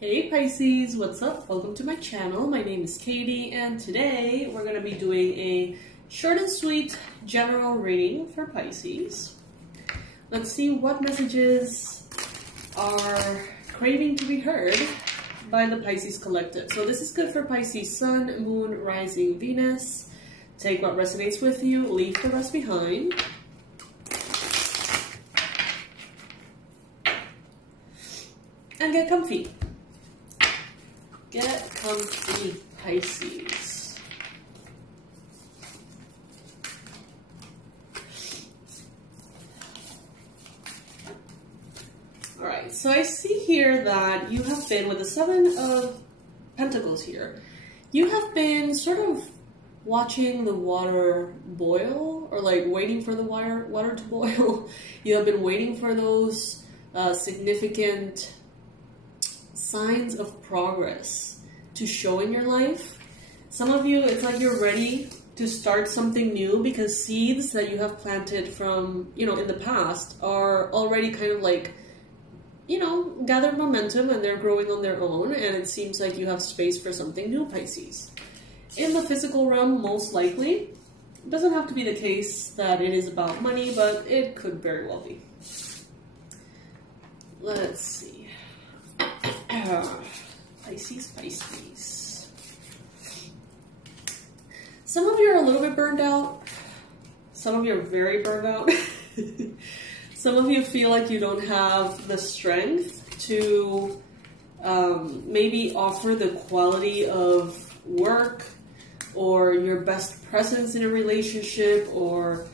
Hey Pisces, what's up? Welcome to my channel. My name is Katie and today we're going to be doing a short and sweet general reading for Pisces. Let's see what messages are craving to be heard by the Pisces collective. So this is good for Pisces Sun, Moon, Rising, Venus. Take what resonates with you, leave the rest behind. And get comfy. Get comfy, Pisces. Alright, so I see here that you have been, with the Seven of Pentacles here, you have been sort of watching the water boil, or like waiting for the water to boil. You have been waiting for those significant signs of progress to show in your life. Some of you, it's like you're ready to start something new because seeds that you have planted from, in the past are already kind of like, gathered momentum and they're growing on their own, and it seems like you have space for something new, Pisces. In the physical realm, most likely. It doesn't have to be the case that it is about money, but it could very well be. Let's see. Pisces. Some of you are a little bit burned out. Some of you are very burned out. Some of you feel like you don't have the strength to maybe offer the quality of work or your best presence in a relationship or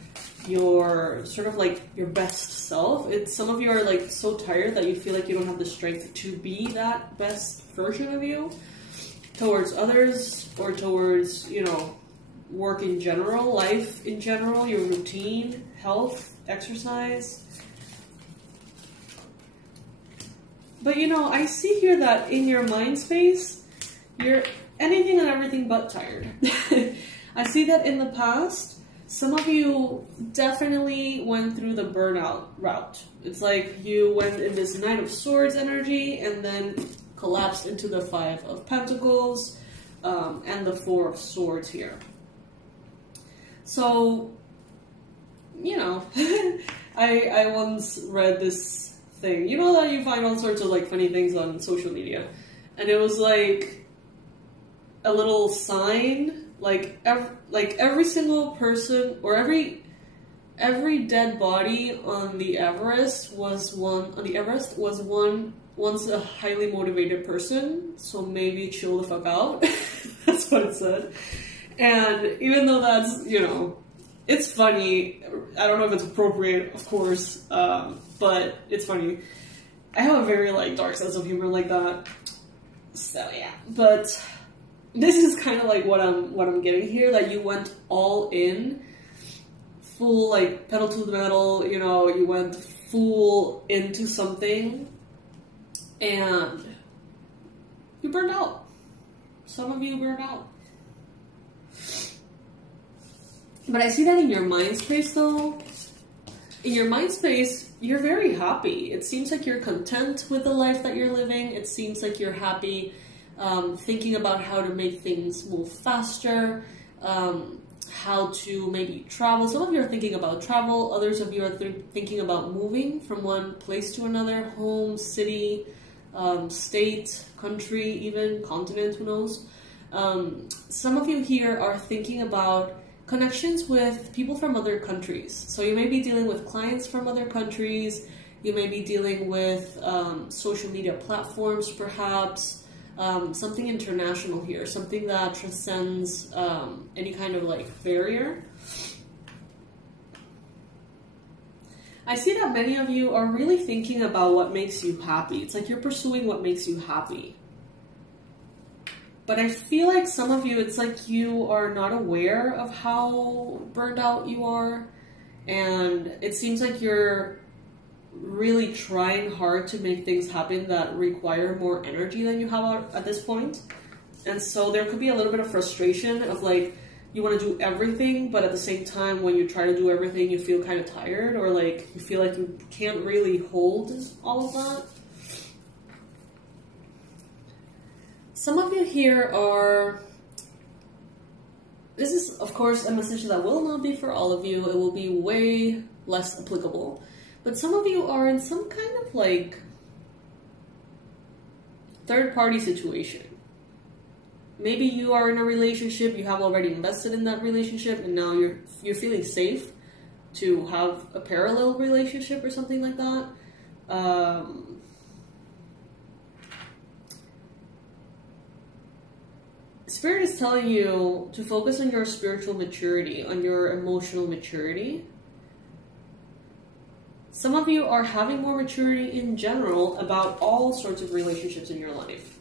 your sort of like your best self. Some of you are like so tired that you feel like you don't have the strength to be that best version of you towards others or towards, work in general, life in general, your routine, health, exercise. But I see here that in your mind space, you're anything and everything but tired. I see that in the past, some of you definitely went through the burnout route. It's like you went in this Knight of Swords energy and then collapsed into the Five of Pentacles and the Four of Swords here. So, I once read this thing. You know that you find all sorts of like funny things on social media. And it was like a little sign, like every single person or every dead body on the Everest was once a highly motivated person, so maybe chill the fuck out. That's what it said. And even though that's, it's funny, I don't know if it's appropriate, of course, but it's funny. I have a very dark sense of humor like that. So yeah, but this is kind of like what I'm getting here, that you went all in, full pedal to the metal, you went full into something and you burned out. Some of you burned out. But I see that in your mind space though. In your mind space, you're very happy. It seems like you're content with the life that you're living. It seems like you're happy thinking about how to make things move faster, how to maybe travel. Some of you are thinking about travel. Others of you are thinking about moving from one place to another, home, city, state, country, even continent, who knows. Some of you here are thinking about connections with people from other countries. So you may be dealing with clients from other countries. You may be dealing with social media platforms, perhaps. Something international here, something that transcends any kind of barrier. I see that many of you are really thinking about what makes you happy. It's like you're pursuing what makes you happy. But I feel like some of you, it's like you are not aware of how burned out you are. And it seems like you're really trying hard to make things happen that require more energy than you have at this point. And so there could be a little bit of frustration of you want to do everything, but at the same time, when you try to do everything, you feel kind of tired, or you feel like you can't really hold all of that. Some of you here are, this is of course a message that will not be for all of you. It will be way less applicable. But some of you are in some kind of like third-party situation. Maybe you are in a relationship, you have already invested in that relationship, and now you're feeling safe to have a parallel relationship or something like that. Spirit is telling you to focus on your spiritual maturity, on your emotional maturity. Some of you are having more maturity in general about all sorts of relationships in your life.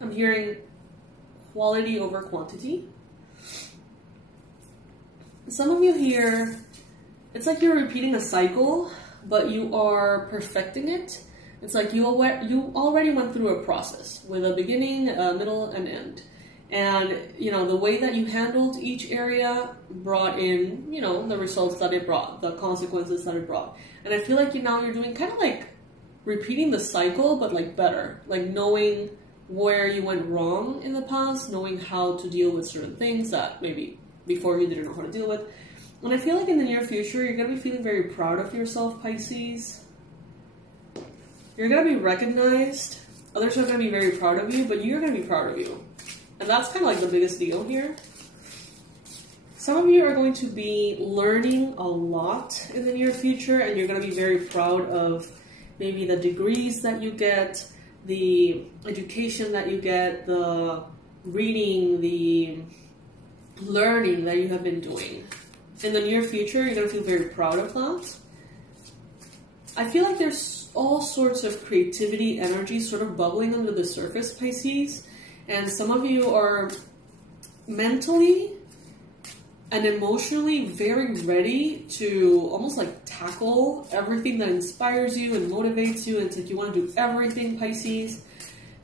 I'm hearing quality over quantity. Some of you here, it's like you're repeating a cycle, but you are perfecting it. It's like you already went through a process with a beginning, a middle, and end. And, you know, the way that you handled each area brought in, you know, the results that it brought, the consequences that it brought. And I feel like now you're doing kind of like repeating the cycle, but like better, like knowing where you went wrong in the past, knowing how to deal with certain things that maybe before you didn't know how to deal with. And I feel like in the near future, you're going to be feeling very proud of yourself, Pisces. You're going to be recognized. Others are going to be very proud of you, but you're going to be proud of you. And that's kind of like the biggest deal here. Some of you are going to be learning a lot in the near future, and you're going to be very proud of maybe the degrees that you get, the education that you get, the reading, the learning that you have been doing. In the near future, you're going to feel very proud of that. I feel like there's all sorts of creativity, energy sort of bubbling under the surface, Pisces. And some of you are mentally and emotionally very ready to almost like tackle everything that inspires you and motivates you. It's like you want to do everything, Pisces.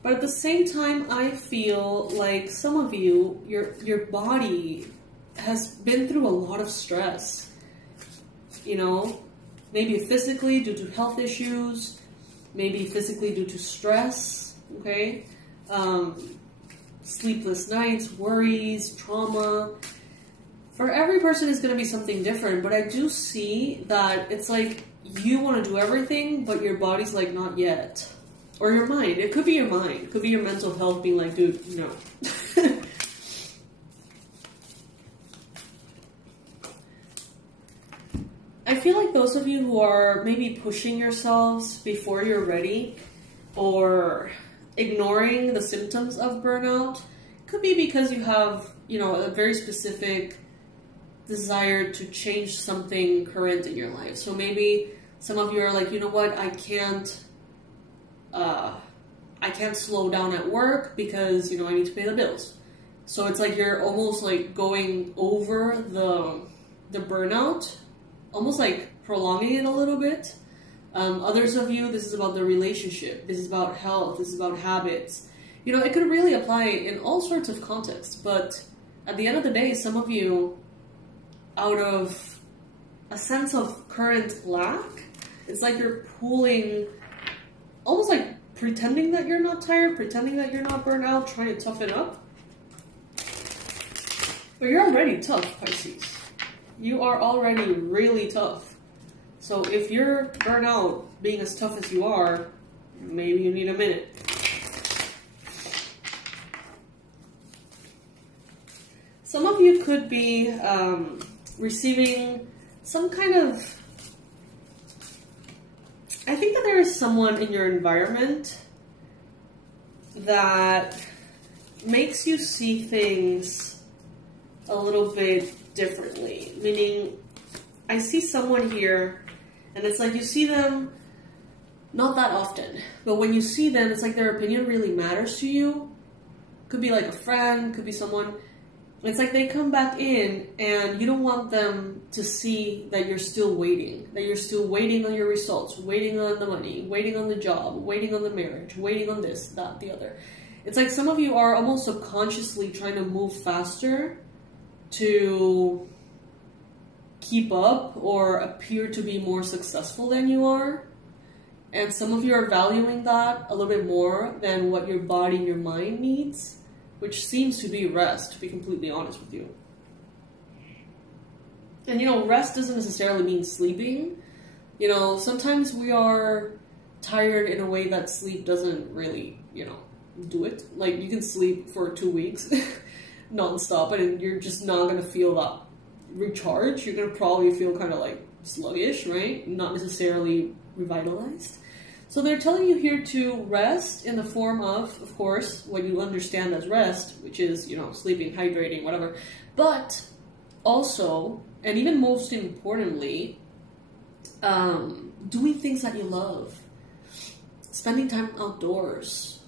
But at the same time, I feel like some of you, your body has been through a lot of stress. You know, maybe physically due to health issues, maybe physically due to stress, okay? Sleepless nights, worries, trauma. For every person is going to be something different, but I do see that it's like you want to do everything, but your body's like, not yet. Or your mind. It could be your mind. It could be your mental health being like, dude, no. I feel like those of you who are maybe pushing yourselves before you're ready or ignoring the symptoms of burnout could be because you have, you know, a very specific desire to change something current in your life. So maybe some of you are like, you know what, I can't slow down at work because, you know, I need to pay the bills. So it's like you're almost like going over the burnout, almost like prolonging it a little bit. Others of you, this is about the relationship. This is about health. This is about habits. You know, it could really apply in all sorts of contexts. But at the end of the day, some of you, out of a sense of current lack, it's like you're pulling, almost like pretending that you're not tired, pretending that you're not burnt out, trying to toughen up. But you're already tough, Pisces. You are already really tough. So if you're burnt out being as tough as you are, maybe you need a minute. Some of you could be receiving some kind of, I think that there is someone in your environment that makes you see things a little bit differently. Meaning, I see someone here, and it's like you see them not that often, but when you see them, it's like their opinion really matters to you. Could be like a friend, could be someone. It's like they come back in, and you don't want them to see that you're still waiting, that you're still waiting on your results, waiting on the money, waiting on the job, waiting on the marriage, waiting on this, that, the other. It's like some of you are almost subconsciously trying to move faster to keep up or appear to be more successful than you are. And some of you are valuing that a little bit more than what your body and your mind needs, which seems to be rest, to be completely honest with you. And you know, rest doesn't necessarily mean sleeping. You know, sometimes we are tired in a way that sleep doesn't really, you know, do it. Like, you can sleep for 2 weeks non-stop and you're just not going to feel that recharge. You're going to probably feel kind of like sluggish, right? Not necessarily revitalized. So they're telling you here to rest in the form of course, what you understand as rest, which is, you know, sleeping, hydrating, whatever. But also, and even most importantly, doing things that you love. Spending time outdoors.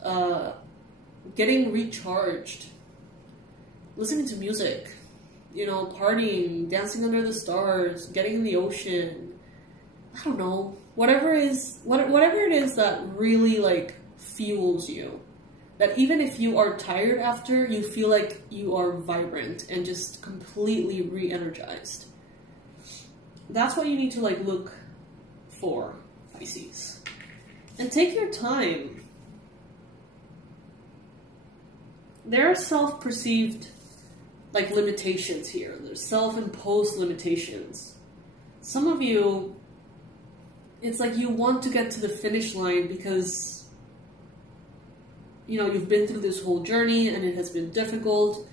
Getting recharged. Listening to music. You know, partying, dancing under the stars, getting in the ocean. I don't know. Whatever it is that really like fuels you. That even if you are tired after, you feel like you are vibrant and just completely re-energized. That's what you need to like look for, Pisces. And take your time. There are self-perceived like limitations here. There's self-imposed limitations. Some of you, it's like you want to get to the finish line because, you know, you've been through this whole journey and it has been difficult.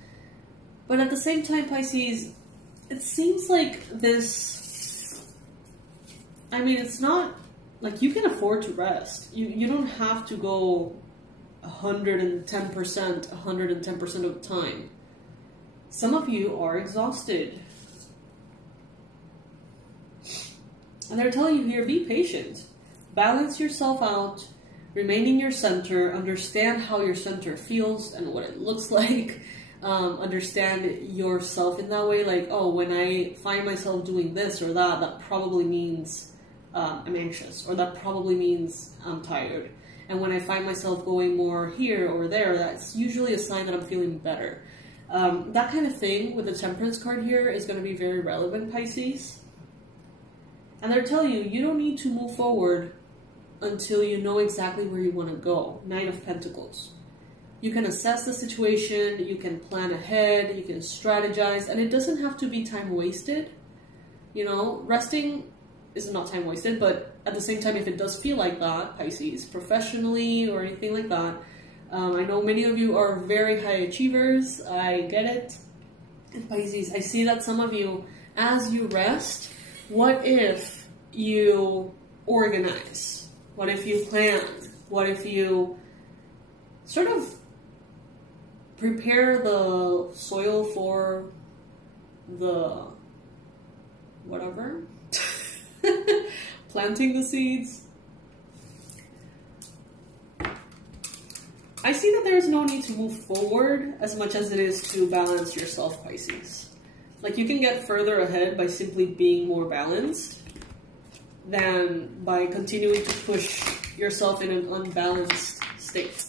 But at the same time, Pisces, it seems like this, I mean, it's not, like, you can afford to rest. You don't have to go 110% 110% of the time. Some of you are exhausted. And they're telling you here, be patient. Balance yourself out. Remain in your center. Understand how your center feels and what it looks like. Understand yourself in that way. Like, oh, when I find myself doing this or that, that probably means I'm anxious. Or that probably means I'm tired. And when I find myself going more here or there, that's usually a sign that I'm feeling better. That kind of thing with the Temperance card here is going to be very relevant, Pisces. And they're telling you, you don't need to move forward until you know exactly where you want to go. Nine of Pentacles. You can assess the situation, you can plan ahead, you can strategize, and it doesn't have to be time wasted. You know, resting is not time wasted, but at the same time, if it does feel like that, Pisces, professionally or anything like that, I know many of you are very high achievers, I get it. And Pisces, I see that some of you, as you rest, what if you organize? What if you plan? What if you sort of prepare the soil for the whatever? Planting the seeds? I see that there's no need to move forward as much as it is to balance yourself, Pisces. Like, you can get further ahead by simply being more balanced than by continuing to push yourself in an unbalanced state.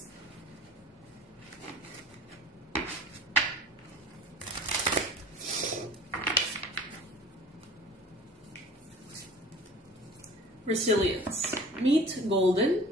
Resilience. Meet Golden.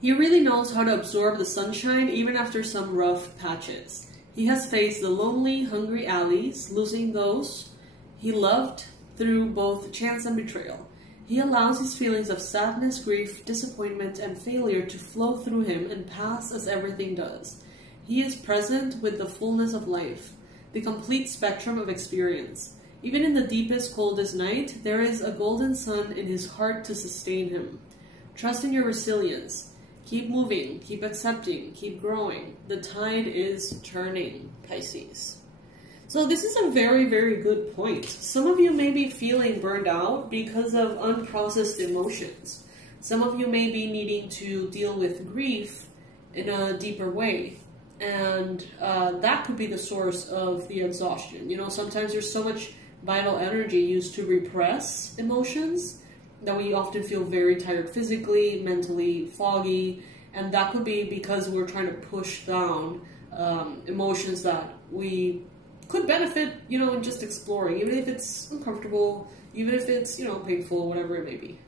He really knows how to absorb the sunshine even after some rough patches. He has faced the lonely, hungry alleys, losing those he loved through both chance and betrayal. He allows his feelings of sadness, grief, disappointment, and failure to flow through him and pass as everything does. He is present with the fullness of life, the complete spectrum of experience. Even in the deepest, coldest night, there is a golden sun in his heart to sustain him. Trust in your resilience. Keep moving, keep accepting, keep growing. The tide is turning, Pisces. So this is a very, very good point. Some of you may be feeling burned out because of unprocessed emotions. Some of you may be needing to deal with grief in a deeper way. And that could be the source of the exhaustion. You know, sometimes there's so much vital energy used to repress emotions that we often feel very tired physically, mentally foggy, and that could be because we're trying to push down emotions that we could benefit, you know, in just exploring, even if it's uncomfortable, even if it's, you know, painful, whatever it may be.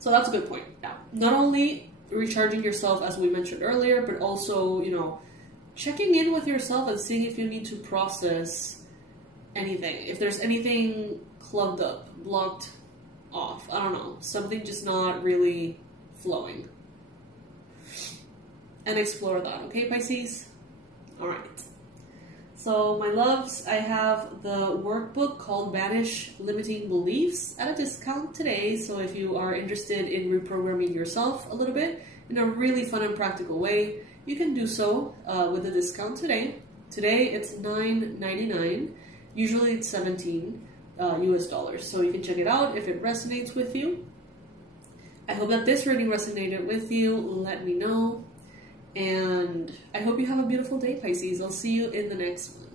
So that's a good point. Yeah. Not only recharging yourself, as we mentioned earlier, but also, you know, checking in with yourself and seeing if you need to process anything. If there's anything clubbed up, blocked off, I don't know, something just not really flowing. And explore that, okay, Pisces? All right. So, my loves, I have the workbook called Banish Limiting Beliefs at a discount today. So if you are interested in reprogramming yourself a little bit in a really fun and practical way, you can do so with a discount today. Today it's $9.99. Usually it's $17 US. So you can check it out if it resonates with you. I hope that this reading resonated with you. Let me know. And I hope you have a beautiful day, Pisces. I'll see you in the next one.